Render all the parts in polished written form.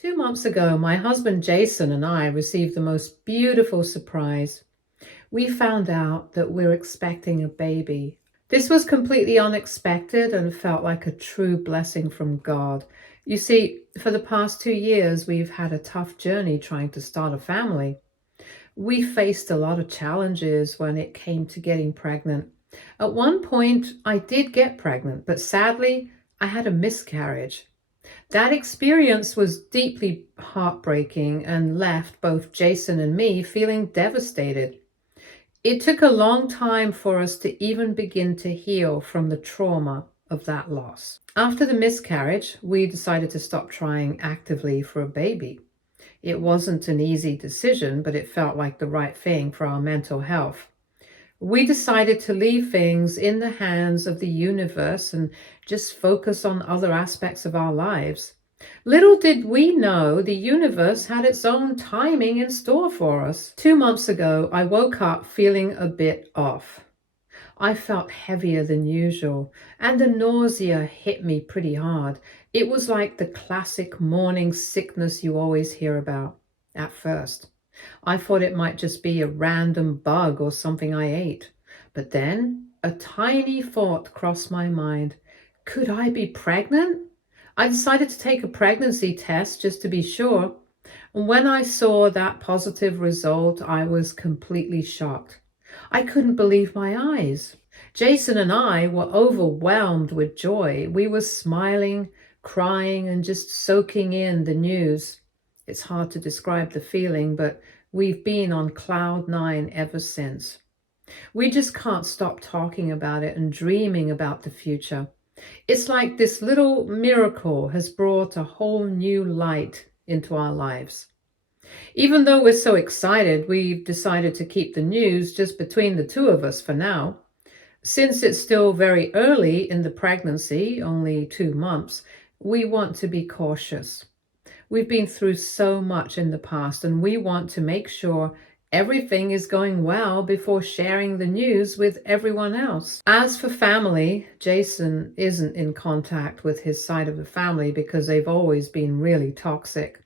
2 months ago, my husband Jason and I received the most beautiful surprise. We found out that we're expecting a baby. This was completely unexpected and felt like a true blessing from God. You see, for the past 2 years, we've had a tough journey trying to start a family. We faced a lot of challenges when it came to getting pregnant. At one point, I did get pregnant, but sadly, I had a miscarriage. That experience was deeply heartbreaking and left both Jason and me feeling devastated. It took a long time for us to even begin to heal from the trauma of that loss. After the miscarriage, we decided to stop trying actively for a baby. It wasn't an easy decision, but it felt like the right thing for our mental health. We decided to leave things in the hands of the universe and just focus on other aspects of our lives. Little did we know the universe had its own timing in store for us. 2 months ago, I woke up feeling a bit off. I felt heavier than usual, and the nausea hit me pretty hard. It was like the classic morning sickness you always hear about at first. I thought it might just be a random bug or something I ate. But then a tiny thought crossed my mind. Could I be pregnant? I decided to take a pregnancy test just to be sure. And when I saw that positive result, I was completely shocked. I couldn't believe my eyes. Jason and I were overwhelmed with joy. We were smiling, crying, and just soaking in the news. It's hard to describe the feeling, but we've been on cloud nine ever since. We just can't stop talking about it and dreaming about the future. It's like this little miracle has brought a whole new light into our lives. Even though we're so excited, we've decided to keep the news just between the two of us for now. Since it's still very early in the pregnancy, only 2 months, we want to be cautious. We've been through so much in the past, and we want to make sure everything is going well before sharing the news with everyone else. As for family, Jason isn't in contact with his side of the family because they've always been really toxic.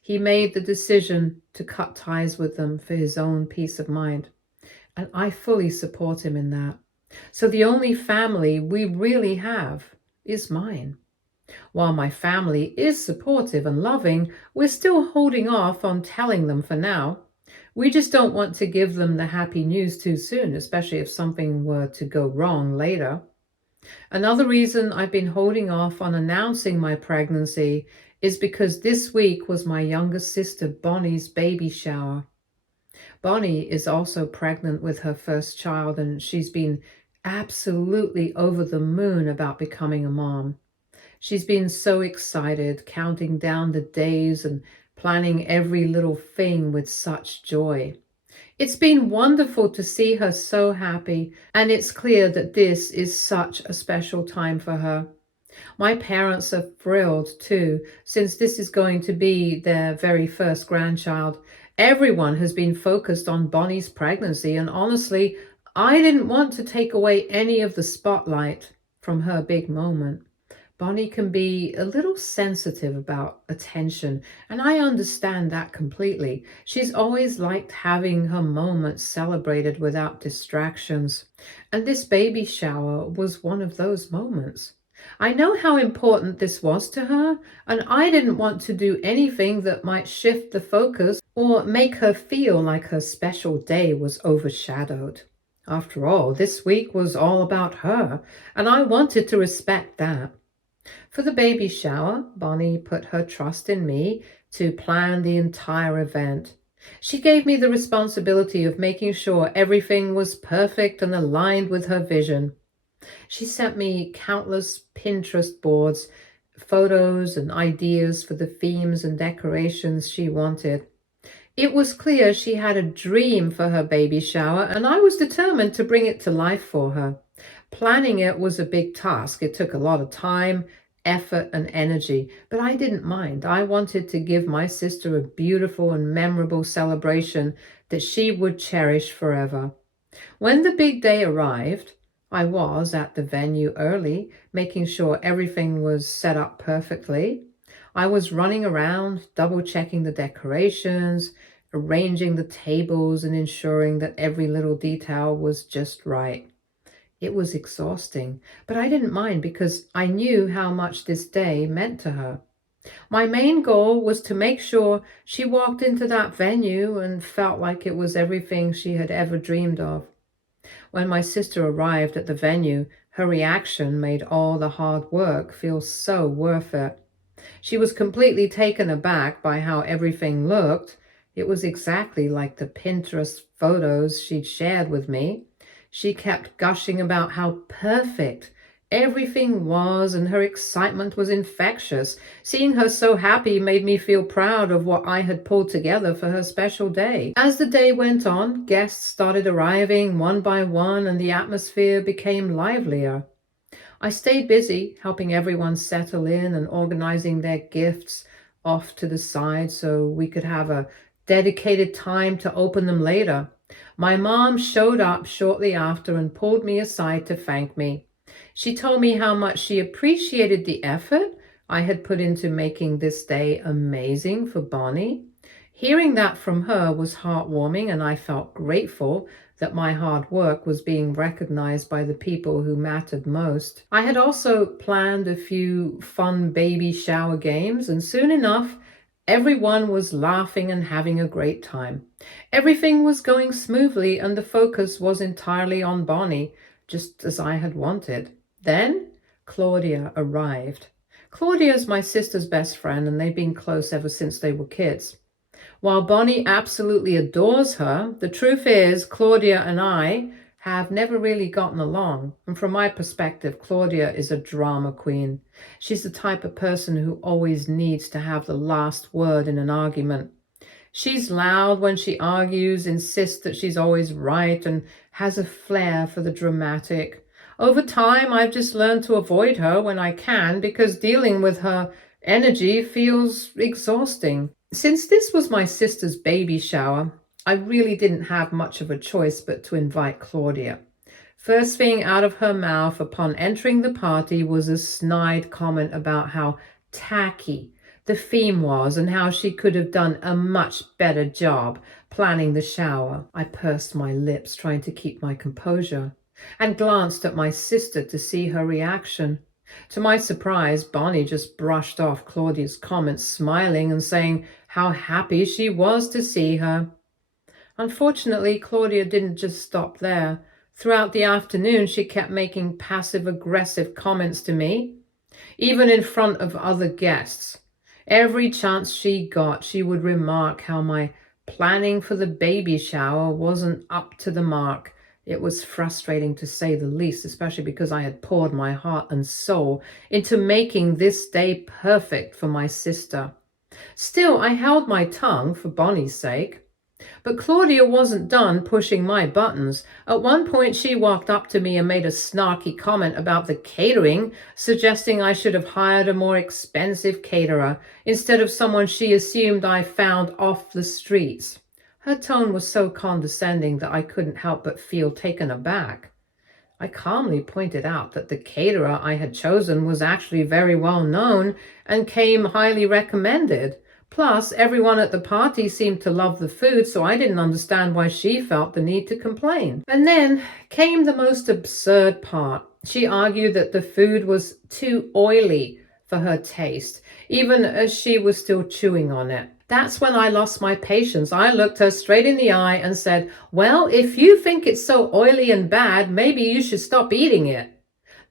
He made the decision to cut ties with them for his own peace of mind, and I fully support him in that. So the only family we really have is mine. While my family is supportive and loving, we're still holding off on telling them for now. We just don't want to give them the happy news too soon, especially if something were to go wrong later. Another reason I've been holding off on announcing my pregnancy is because this week was my youngest sister Bonnie's baby shower. Bonnie is also pregnant with her first child, and she's been absolutely over the moon about becoming a mom. She's been so excited, counting down the days and planning every little thing with such joy. It's been wonderful to see her so happy, and it's clear that this is such a special time for her. My parents are thrilled too, since this is going to be their very first grandchild. Everyone has been focused on Bonnie's pregnancy, and honestly, I didn't want to take away any of the spotlight from her big moment. Bonnie can be a little sensitive about attention, and I understand that completely. She's always liked having her moments celebrated without distractions, and this baby shower was one of those moments. I know how important this was to her, and I didn't want to do anything that might shift the focus or make her feel like her special day was overshadowed. After all, this week was all about her, and I wanted to respect that. For the baby shower, Bonnie put her trust in me to plan the entire event. She gave me the responsibility of making sure everything was perfect and aligned with her vision. She sent me countless Pinterest boards, photos and ideas for the themes and decorations she wanted. It was clear she had a dream for her baby shower, and I was determined to bring it to life for her. Planning it was a big task. It took a lot of time, effort, and energy, but I didn't mind. I wanted to give my sister a beautiful and memorable celebration that she would cherish forever. When the big day arrived, I was at the venue early, making sure everything was set up perfectly. I was running around, double checking the decorations, arranging the tables, and ensuring that every little detail was just right. It was exhausting, but I didn't mind because I knew how much this day meant to her. My main goal was to make sure she walked into that venue and felt like it was everything she had ever dreamed of. When my sister arrived at the venue, her reaction made all the hard work feel so worth it. She was completely taken aback by how everything looked. It was exactly like the Pinterest photos she'd shared with me. She kept gushing about how perfect everything was, and her excitement was infectious. Seeing her so happy made me feel proud of what I had pulled together for her special day. As the day went on, guests started arriving one by one, and the atmosphere became livelier. I stayed busy helping everyone settle in and organizing their gifts off to the side so we could have a dedicated time to open them later. My mom showed up shortly after and pulled me aside to thank me. She told me how much she appreciated the effort I had put into making this day amazing for Bonnie. Hearing that from her was heartwarming, and I felt grateful that my hard work was being recognized by the people who mattered most. I had also planned a few fun baby shower games, and soon enough, everyone was laughing and having a great time. Everything was going smoothly, and the focus was entirely on Bonnie, just as I had wanted. Then Claudia arrived. Claudia is my sister's best friend, and they've been close ever since they were kids. While Bonnie absolutely adores her, the truth is Claudia and I have never really gotten along. And from my perspective, Claudia is a drama queen. She's the type of person who always needs to have the last word in an argument. She's loud when she argues, insists that she's always right, and has a flair for the dramatic. Over time, I've just learned to avoid her when I can because dealing with her energy feels exhausting. Since this was my sister's baby shower, I really didn't have much of a choice but to invite Claudia. First thing out of her mouth upon entering the party was a snide comment about how tacky the theme was and how she could have done a much better job planning the shower. I pursed my lips, trying to keep my composure, and glanced at my sister to see her reaction. To my surprise, Bonnie just brushed off Claudia's comments, smiling and saying how happy she was to see her. Unfortunately, Claudia didn't just stop there. Throughout the afternoon, she kept making passive-aggressive comments to me, even in front of other guests. Every chance she got, she would remark how my planning for the baby shower wasn't up to the mark. It was frustrating to say the least, especially because I had poured my heart and soul into making this day perfect for my sister. Still, I held my tongue for Bonnie's sake. But Claudia wasn't done pushing my buttons. At one point, she walked up to me and made a snarky comment about the catering, suggesting I should have hired a more expensive caterer instead of someone she assumed I found off the streets. Her tone was so condescending that I couldn't help but feel taken aback. I calmly pointed out that the caterer I had chosen was actually very well known and came highly recommended. Plus, everyone at the party seemed to love the food, so I didn't understand why she felt the need to complain. And then came the most absurd part. She argued that the food was too oily for her taste, even as she was still chewing on it. That's when I lost my patience. I looked her straight in the eye and said, "Well, if you think it's so oily and bad, maybe you should stop eating it."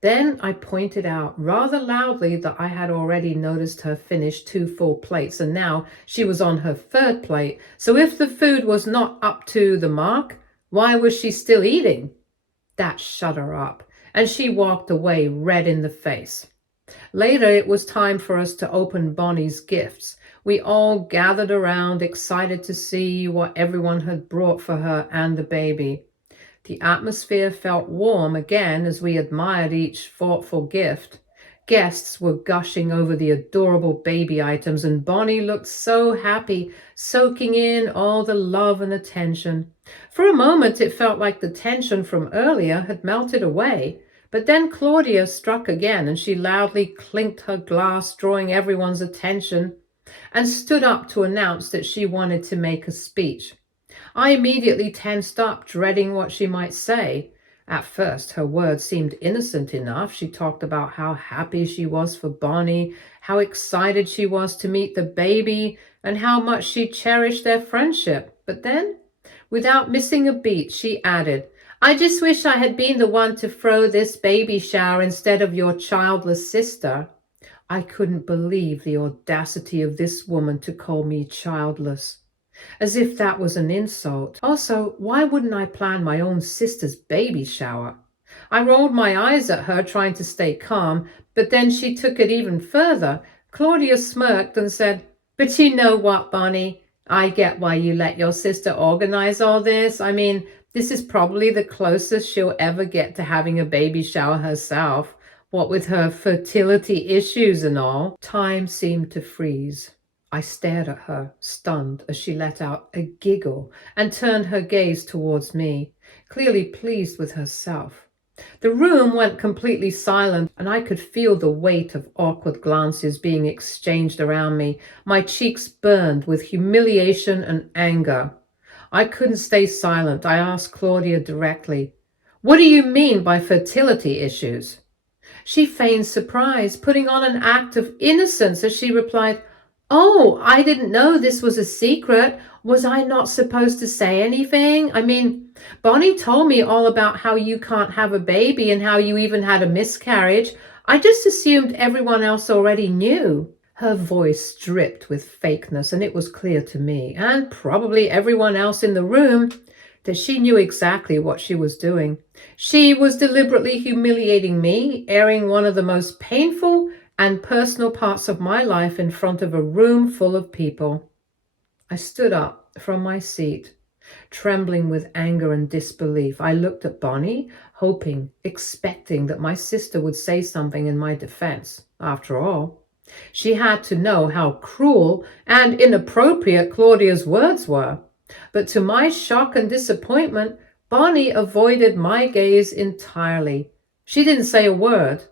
Then I pointed out rather loudly that I had already noticed her finish 2 full plates, and now she was on her 3rd plate. So if the food was not up to the mark, why was she still eating? That shut her up, and she walked away red in the face. Later, it was time for us to open Bonnie's gifts. We all gathered around, excited to see what everyone had brought for her and the baby. The atmosphere felt warm again as we admired each thoughtful gift. Guests were gushing over the adorable baby items, and Bonnie looked so happy, soaking in all the love and attention. For a moment, it felt like the tension from earlier had melted away, But then Claudia struck again, and she loudly clinked her glass, drawing everyone's attention, and stood up to announce that she wanted to make a speech. I immediately tensed up, dreading what she might say. At first, her words seemed innocent enough. She talked about how happy she was for Bonnie, how excited she was to meet the baby, and how much she cherished their friendship. But then, without missing a beat, she added, "I just wish I had been the one to throw this baby shower instead of your childless sister." I couldn't believe the audacity of this woman to call me childless, as if that was an insult. Also, why wouldn't I plan my own sister's baby shower? I rolled my eyes at her, trying to stay calm, but then she took it even further. Claudia smirked and said, "But you know what, Bonnie? I get why you let your sister organize all this. I mean, this is probably the closest she'll ever get to having a baby shower herself. What with her fertility issues and all." Time seemed to freeze. I stared at her, stunned, as she let out a giggle and turned her gaze towards me, clearly pleased with herself. The room went completely silent, and I could feel the weight of awkward glances being exchanged around me. My cheeks burned with humiliation and anger. I couldn't stay silent. I asked Claudia directly, "What do you mean by fertility issues?" She feigned surprise, putting on an act of innocence as she replied, "Oh, I didn't know this was a secret. Was I not supposed to say anything? I mean, Bonnie told me all about how you can't have a baby and how you even had a miscarriage. I just assumed everyone else already knew." Her voice dripped with fakeness, and it was clear to me, and probably everyone else in the room, that she knew exactly what she was doing. She was deliberately humiliating me, airing one of the most painful and personal parts of my life in front of a room full of people. I stood up from my seat, trembling with anger and disbelief. I looked at Bonnie, hoping, expecting that my sister would say something in my defense. After all, she had to know how cruel and inappropriate Claudia's words were. But to my shock and disappointment, Bonnie avoided my gaze entirely. She didn't say a word.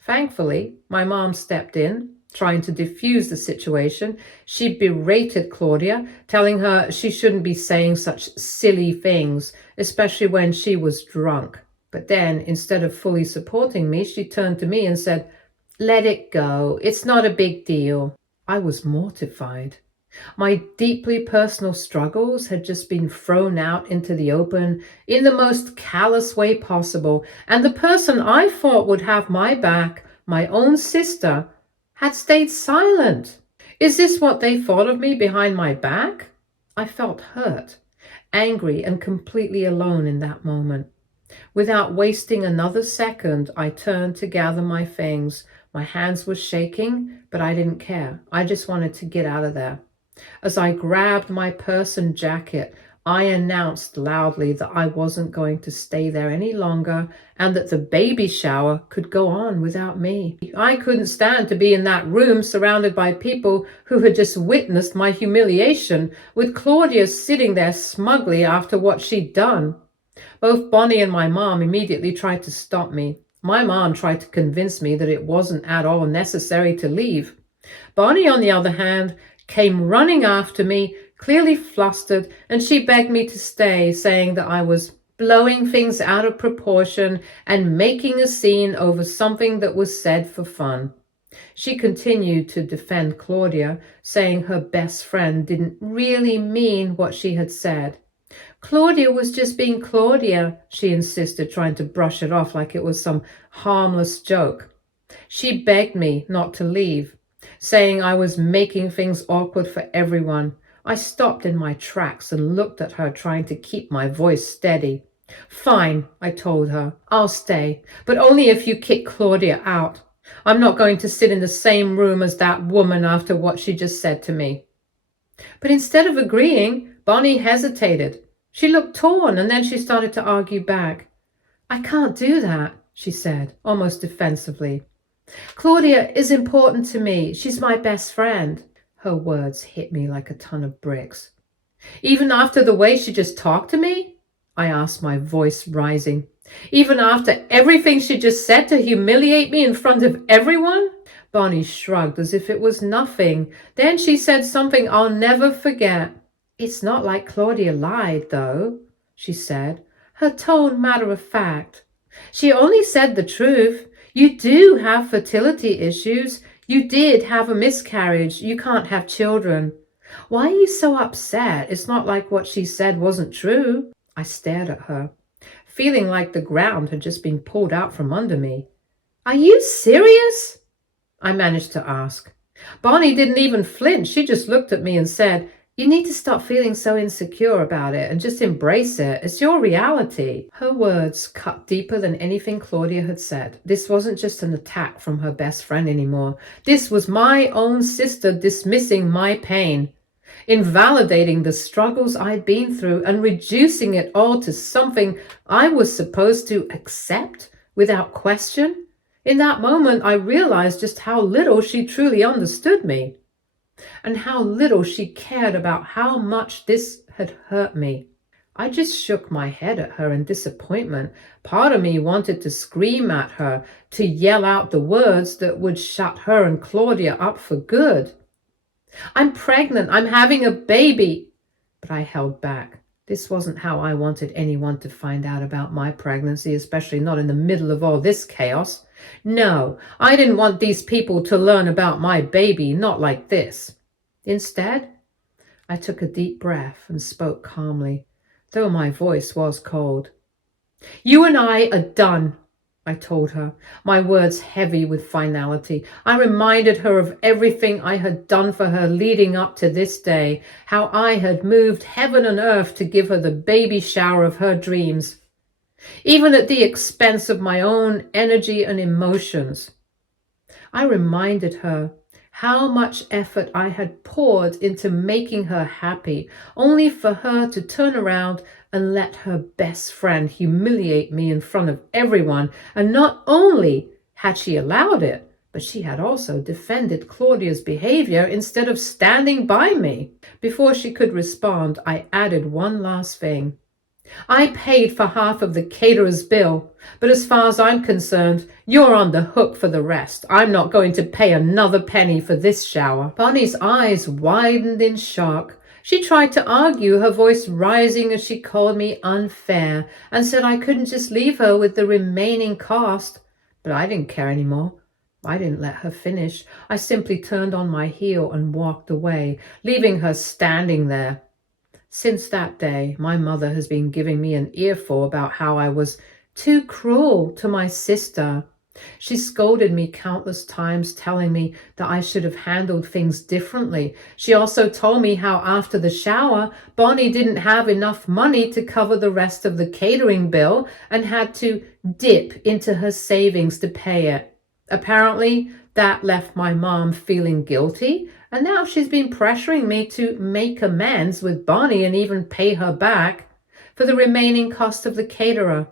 Thankfully, my mom stepped in, trying to diffuse the situation. She berated Claudia, telling her she shouldn't be saying such silly things, especially when she was drunk. But then, instead of fully supporting me, she turned to me and said, "Let it go. It's not a big deal." I was mortified. My deeply personal struggles had just been thrown out into the open in the most callous way possible, and the person I thought would have my back, my own sister, had stayed silent. Is this what they thought of me behind my back? I felt hurt, angry, and completely alone in that moment. Without wasting another second, I turned to gather my things. My hands were shaking, but I didn't care. I just wanted to get out of there. As I grabbed my purse and jacket, I announced loudly that I wasn't going to stay there any longer and that the baby shower could go on without me. I couldn't stand to be in that room surrounded by people who had just witnessed my humiliation, with Claudia sitting there smugly after what she'd done. Both Bonnie and my mom immediately tried to stop me. My mom tried to convince me that it wasn't at all necessary to leave. Bonnie, on the other hand, came running after me, clearly flustered, and she begged me to stay, saying that I was blowing things out of proportion and making a scene over something that was said for fun. She continued to defend Claudia, saying her best friend didn't really mean what she had said. Claudia was just being Claudia, she insisted, trying to brush it off like it was some harmless joke. She begged me not to leave, saying I was making things awkward for everyone. I stopped in my tracks and looked at her, trying to keep my voice steady. "Fine," I told her. "I'll stay, but only if you kick Claudia out. I'm not going to sit in the same room as that woman after what she just said to me." But instead of agreeing, Bonnie hesitated. She looked torn, and then she started to argue back. "I can't do that," she said, almost defensively. "Claudia is important to me. She's my best friend." Her words hit me like a ton of bricks. "Even after the way she just talked to me?" I asked, my voice rising. Even after everything she just said to humiliate me in front of everyone? Bonnie shrugged as if it was nothing. Then she said something I'll never forget. It's not like Claudia lied, though, she said, her tone matter of fact. She only said the truth. You do have fertility issues. You did have a miscarriage. You can't have children. Why are you so upset? It's not like what she said wasn't true. I stared at her, feeling like the ground had just been pulled out from under me. Are you serious? I managed to ask. Bonnie didn't even flinch. She just looked at me and said, you need to stop feeling so insecure about it and just embrace it. It's your reality. Her words cut deeper than anything Claudia had said. This wasn't just an attack from her best friend anymore. This was my own sister dismissing my pain, invalidating the struggles I'd been through and reducing it all to something I was supposed to accept without question. In that moment, I realized just how little she truly understood me and how little she cared about how much this had hurt me. I just shook my head at her in disappointment. Part of me wanted to scream at her, to yell out the words that would shut her and Claudia up for good. I'm pregnant. I'm having a baby. But I held back. This wasn't how I wanted anyone to find out about my pregnancy, especially not in the middle of all this chaos. No, I didn't want these people to learn about my baby, not like this. Instead, I took a deep breath and spoke calmly, though my voice was cold. You and I are done, I told her, my words heavy with finality. I reminded her of everything I had done for her leading up to this day, how I had moved heaven and earth to give her the baby shower of her dreams, even at the expense of my own energy and emotions. I reminded her how much effort I had poured into making her happy, only for her to turn around and let her best friend humiliate me in front of everyone. And not only had she allowed it, but she had also defended Claudia's behavior instead of standing by me. Before she could respond, I added one last thing. I paid for half of the caterer's bill, but as far as I'm concerned, you're on the hook for the rest. I'm not going to pay another penny for this shower. Bonnie's eyes widened in shock. She tried to argue, her voice rising as she called me unfair and said I couldn't just leave her with the remaining cost. But I didn't care anymore. I didn't let her finish. I simply turned on my heel and walked away, leaving her standing there. Since that day, my mother has been giving me an earful about how I was too cruel to my sister. She scolded me countless times, telling me that I should have handled things differently. She also told me how after the shower, Bonnie didn't have enough money to cover the rest of the catering bill and had to dip into her savings to pay it. Apparently, that left my mom feeling guilty, and now she's been pressuring me to make amends with Bonnie and even pay her back for the remaining cost of the caterer.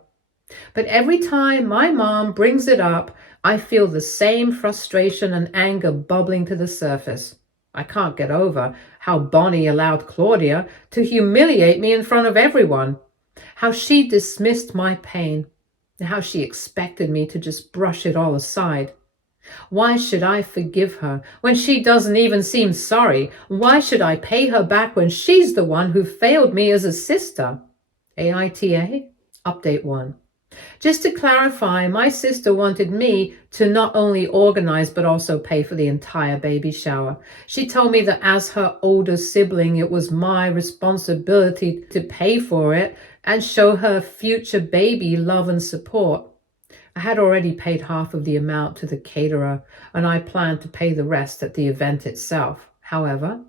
But every time my mom brings it up, I feel the same frustration and anger bubbling to the surface. I can't get over how Bonnie allowed Claudia to humiliate me in front of everyone, how she dismissed my pain, and how she expected me to just brush it all aside. Why should I forgive her when she doesn't even seem sorry? Why should I pay her back when she's the one who failed me as a sister? AITA, Update 1. Just to clarify, my sister wanted me to not only organize but also pay for the entire baby shower. She told me that as her older sibling, it was my responsibility to pay for it and show her future baby love and support. I had already paid half of the amount to the caterer, and I planned to pay the rest at the event itself. However,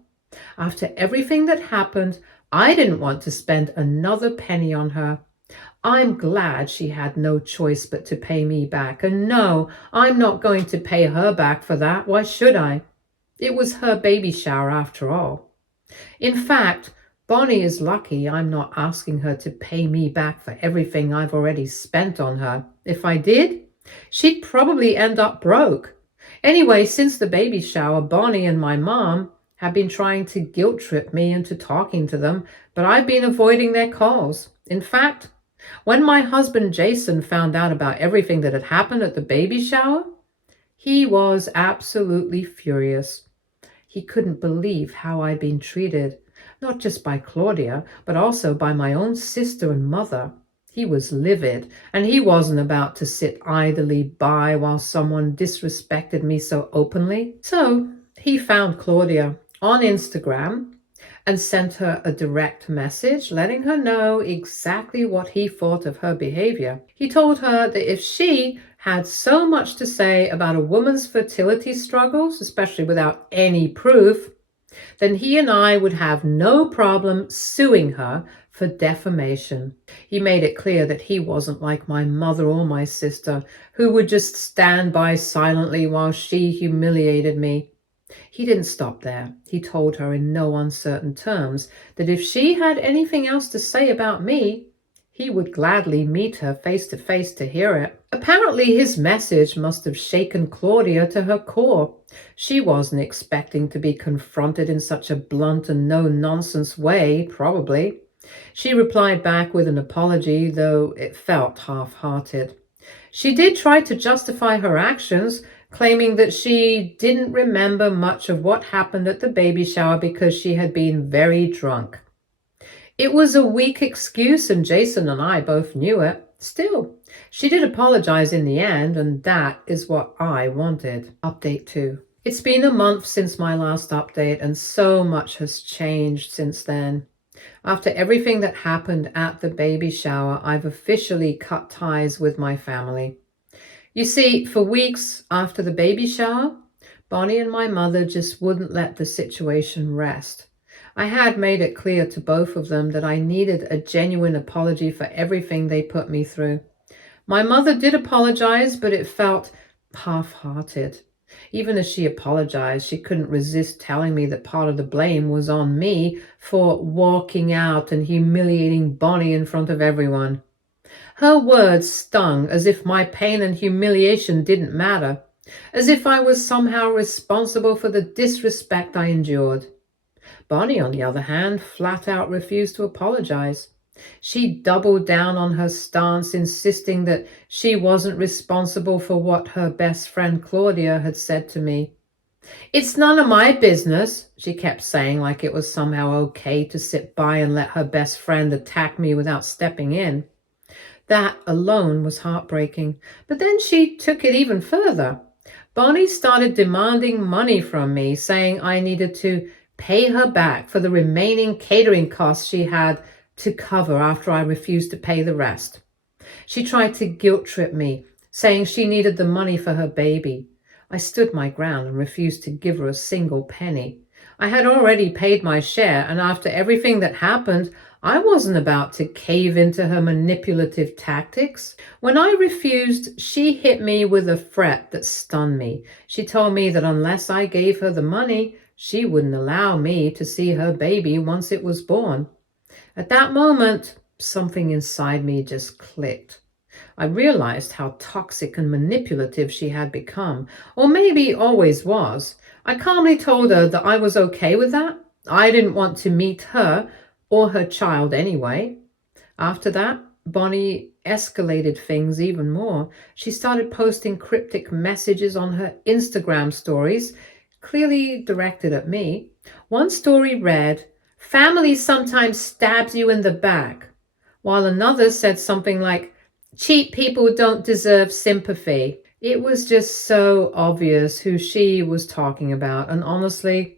after everything that happened, I didn't want to spend another penny on her. I'm glad she had no choice but to pay me back. And no, I'm not going to pay her back for that. Why should I? It was her baby shower after all. In fact, Bonnie is lucky I'm not asking her to pay me back for everything I've already spent on her. If I did, she'd probably end up broke. Anyway, since the baby shower, Bonnie and my mom have been trying to guilt trip me into talking to them, but I've been avoiding their calls. In fact, when my husband Jason found out about everything that had happened at the baby shower, he was absolutely furious. He couldn't believe how I'd been treated, not just by Claudia, but also by my own sister and mother. He was livid, and he wasn't about to sit idly by while someone disrespected me so openly. So he found Claudia on Instagram and sent her a direct message letting her know exactly what he thought of her behavior. He told her that if she had so much to say about a woman's fertility struggles, especially without any proof, then he and I would have no problem suing her for defamation. He made it clear that he wasn't like my mother or my sister, who would just stand by silently while she humiliated me. He didn't stop there. He told her in no uncertain terms that if she had anything else to say about me, he would gladly meet her face to face to hear it. Apparently, his message must have shaken Claudia to her core. She wasn't expecting to be confronted in such a blunt and no-nonsense way, probably. She replied back with an apology, though it felt half-hearted. She did try to justify her actions, claiming that she didn't remember much of what happened at the baby shower because she had been very drunk. It was a weak excuse, and Jason and I both knew it. Still, she did apologize in the end, and that is what I wanted. Update 2. It's been a month since my last update, and so much has changed since then. After everything that happened at the baby shower, I've officially cut ties with my family. You see, for weeks after the baby shower, Bonnie and my mother just wouldn't let the situation rest. I had made it clear to both of them that I needed a genuine apology for everything they put me through. My mother did apologize, but it felt half-hearted. Even as she apologized, she couldn't resist telling me that part of the blame was on me for walking out and humiliating Bonnie in front of everyone. Her words stung as if my pain and humiliation didn't matter, as if I was somehow responsible for the disrespect I endured. Bonnie, on the other hand, flat out refused to apologize. She doubled down on her stance, insisting that she wasn't responsible for what her best friend Claudia had said to me. "It's none of my business," she kept saying, like it was somehow okay to sit by and let her best friend attack me without stepping in. That alone was heartbreaking. But then she took it even further. Bonnie started demanding money from me, saying I needed to pay her back for the remaining catering costs she had to cover after I refused to pay the rest. She tried to guilt trip me, saying she needed the money for her baby. I stood my ground and refused to give her a single penny. I had already paid my share, and after everything that happened, I wasn't about to cave into her manipulative tactics. When I refused, she hit me with a threat that stunned me. She told me that unless I gave her the money, she wouldn't allow me to see her baby once it was born. At that moment, something inside me just clicked. I realized how toxic and manipulative she had become, or maybe always was. I calmly told her that I was okay with that. I didn't want to meet her or her child anyway. After that, Bonnie escalated things even more. She started posting cryptic messages on her Instagram stories, clearly directed at me. One story read, "Family sometimes stabs you in the back," while another said something like, "Cheap people don't deserve sympathy." It was just so obvious who she was talking about, and honestly,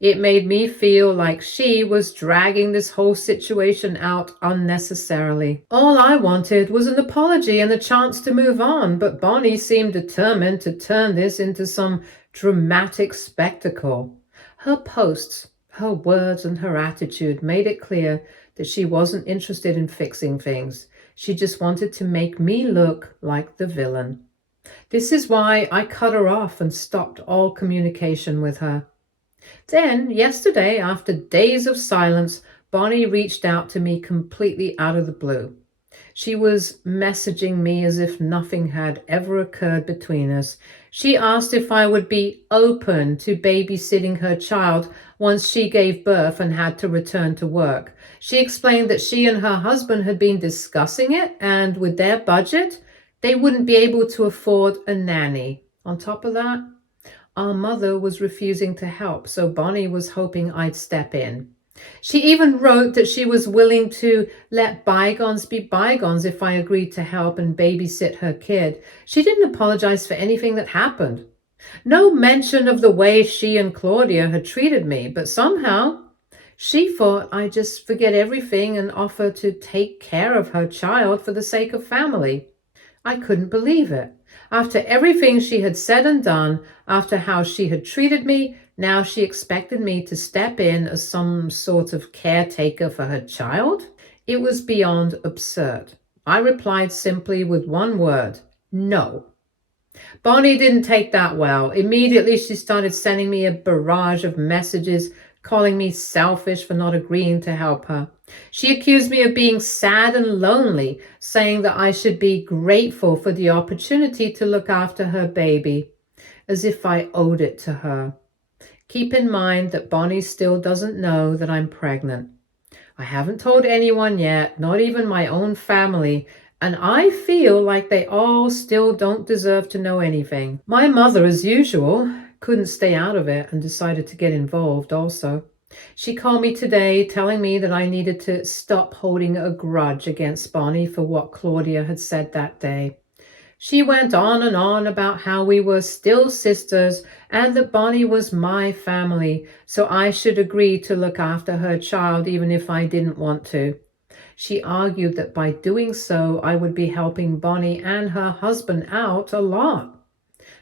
it made me feel like she was dragging this whole situation out unnecessarily. All I wanted was an apology and a chance to move on, but Bonnie seemed determined to turn this into some dramatic spectacle. Her posts, her words, and her attitude made it clear that she wasn't interested in fixing things. She just wanted to make me look like the villain. This is why I cut her off and stopped all communication with her. Then, yesterday, after days of silence, Bonnie reached out to me completely out of the blue. She was messaging me as if nothing had ever occurred between us. She asked if I would be open to babysitting her child once she gave birth and had to return to work. She explained that she and her husband had been discussing it, and with their budget, they wouldn't be able to afford a nanny. On top of that, our mother was refusing to help, so Bonnie was hoping I'd step in. She even wrote that she was willing to let bygones be bygones if I agreed to help and babysit her kid. She didn't apologize for anything that happened. No mention of the way she and Claudia had treated me, but somehow she thought I'd just forget everything and offer to take care of her child for the sake of family. I couldn't believe it. After everything she had said and done, after how she had treated me, now she expected me to step in as some sort of caretaker for her child? It was beyond absurd. I replied simply with one word: no. Bonnie didn't take that well. Immediately, she started sending me a barrage of messages, calling me selfish for not agreeing to help her. She accused me of being sad and lonely, saying that I should be grateful for the opportunity to look after her baby, as if I owed it to her. Keep in mind that Bonnie still doesn't know that I'm pregnant. I haven't told anyone yet, not even my own family, and I feel like they all still don't deserve to know anything. My mother, as usual, couldn't stay out of it and decided to get involved also. She called me today telling me that I needed to stop holding a grudge against Bonnie for what Claudia had said that day. She went on and on about how we were still sisters and that Bonnie was my family, so I should agree to look after her child even if I didn't want to. She argued that by doing so, I would be helping Bonnie and her husband out a lot.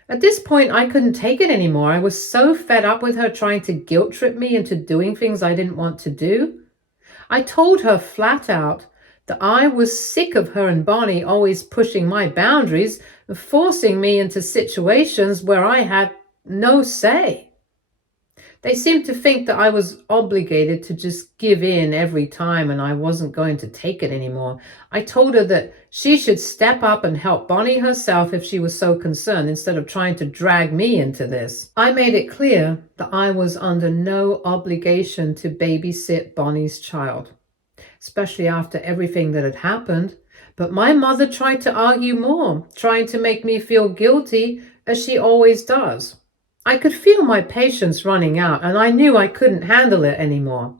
At this point, I couldn't take it anymore. I was so fed up with her trying to guilt trip me into doing things I didn't want to do. I told her flat out that I was sick of her and Bonnie always pushing my boundaries and forcing me into situations where I had no say. They seemed to think that I was obligated to just give in every time and I wasn't going to take it anymore. I told her that she should step up and help Bonnie herself if she was so concerned, instead of trying to drag me into this. I made it clear that I was under no obligation to babysit Bonnie's child, especially after everything that had happened. But my mother tried to argue more, trying to make me feel guilty, as she always does. I could feel my patience running out, and I knew I couldn't handle it anymore.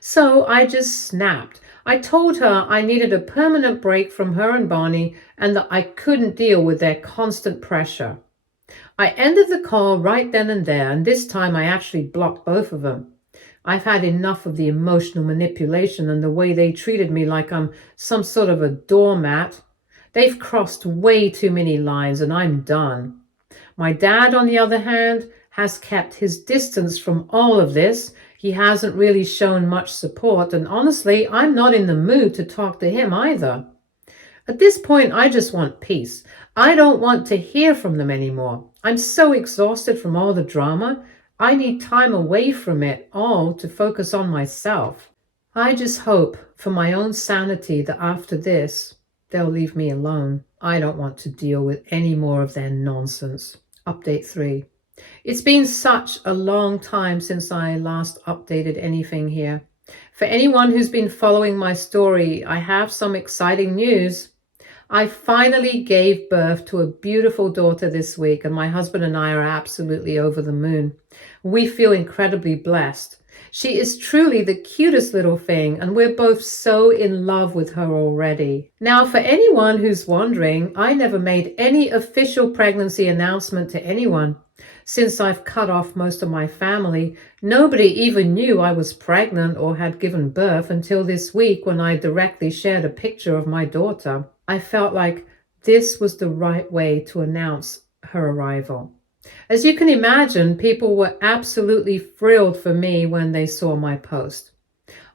So I just snapped. I told her I needed a permanent break from her and Bonnie and that I couldn't deal with their constant pressure. I ended the call right then and there, and this time I actually blocked both of them. I've had enough of the emotional manipulation and the way they treated me like I'm some sort of a doormat. They've crossed way too many lines, and I'm done. My dad, on the other hand, has kept his distance from all of this. He hasn't really shown much support, and honestly, I'm not in the mood to talk to him either. At this point, I just want peace. I don't want to hear from them anymore. I'm so exhausted from all the drama. I need time away from it all to focus on myself. I just hope, for my own sanity, that after this, they'll leave me alone. I don't want to deal with any more of their nonsense. Update 3. It's been such a long time since I last updated anything here. For anyone who's been following my story, I have some exciting news. I finally gave birth to a beautiful daughter this week, and my husband and I are absolutely over the moon. We feel incredibly blessed. She is truly the cutest little thing, and we're both so in love with her already. Now, for anyone who's wondering, I never made any official pregnancy announcement to anyone. Since I've cut off most of my family, nobody even knew I was pregnant or had given birth until this week when I directly shared a picture of my daughter. I felt like this was the right way to announce her arrival. As you can imagine, people were absolutely thrilled for me when they saw my post.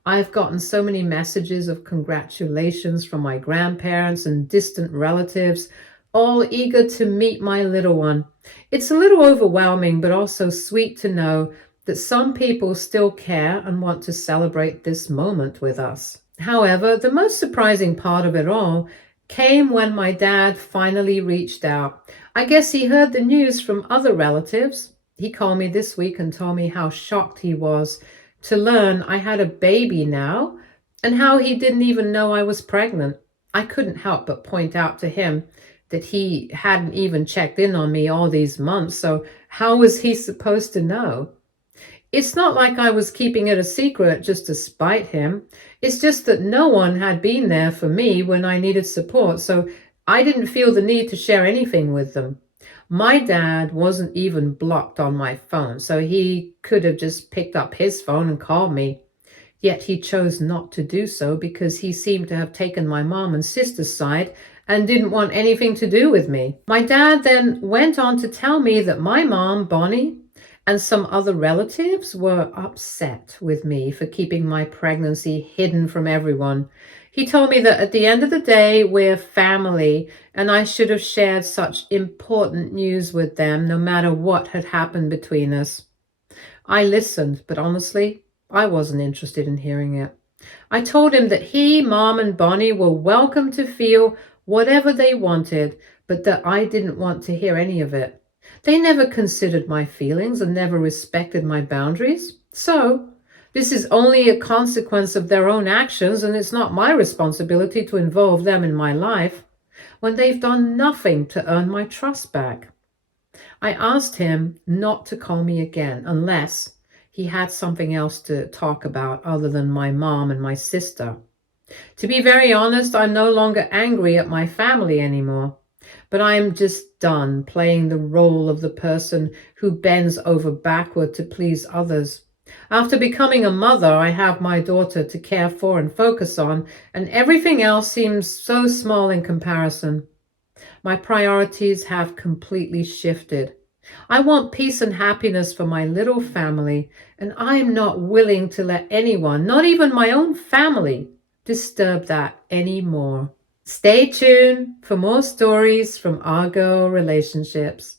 I've gotten so many messages of congratulations from my grandparents and distant relatives, all eager to meet my little one. It's a little overwhelming, but also sweet to know that some people still care and want to celebrate this moment with us. However, the most surprising part of it all came when my dad finally reached out. I guess he heard the news from other relatives. He called me this week and told me how shocked he was to learn I had a baby now and how he didn't even know I was pregnant. I couldn't help but point out to him that he hadn't even checked in on me all these months, so how was he supposed to know? It's not like I was keeping it a secret just to spite him. It's just that no one had been there for me when I needed support, so I didn't feel the need to share anything with them. My dad wasn't even blocked on my phone, so he could have just picked up his phone and called me. Yet he chose not to do so because he seemed to have taken my mom and sister's side and didn't want anything to do with me. My dad then went on to tell me that my mom, Bonnie, and some other relatives were upset with me for keeping my pregnancy hidden from everyone. He told me that at the end of the day, we're family, and I should have shared such important news with them no matter what had happened between us. I listened, but honestly, I wasn't interested in hearing it. I told him that he, Mom, and Bonnie were welcome to feel whatever they wanted, but that I didn't want to hear any of it. They never considered my feelings and never respected my boundaries. So, this is only a consequence of their own actions, and it's not my responsibility to involve them in my life when they've done nothing to earn my trust back. I asked him not to call me again unless he had something else to talk about other than my mom and my sister. To be very honest, I'm no longer angry at my family anymore, but I'm just done playing the role of the person who bends over backward to please others. After becoming a mother, I have my daughter to care for and focus on, and everything else seems so small in comparison. My priorities have completely shifted. I want peace and happiness for my little family, and I'm not willing to let anyone, not even my own family, disturb that anymore. Stay tuned for more stories from our girl relationships.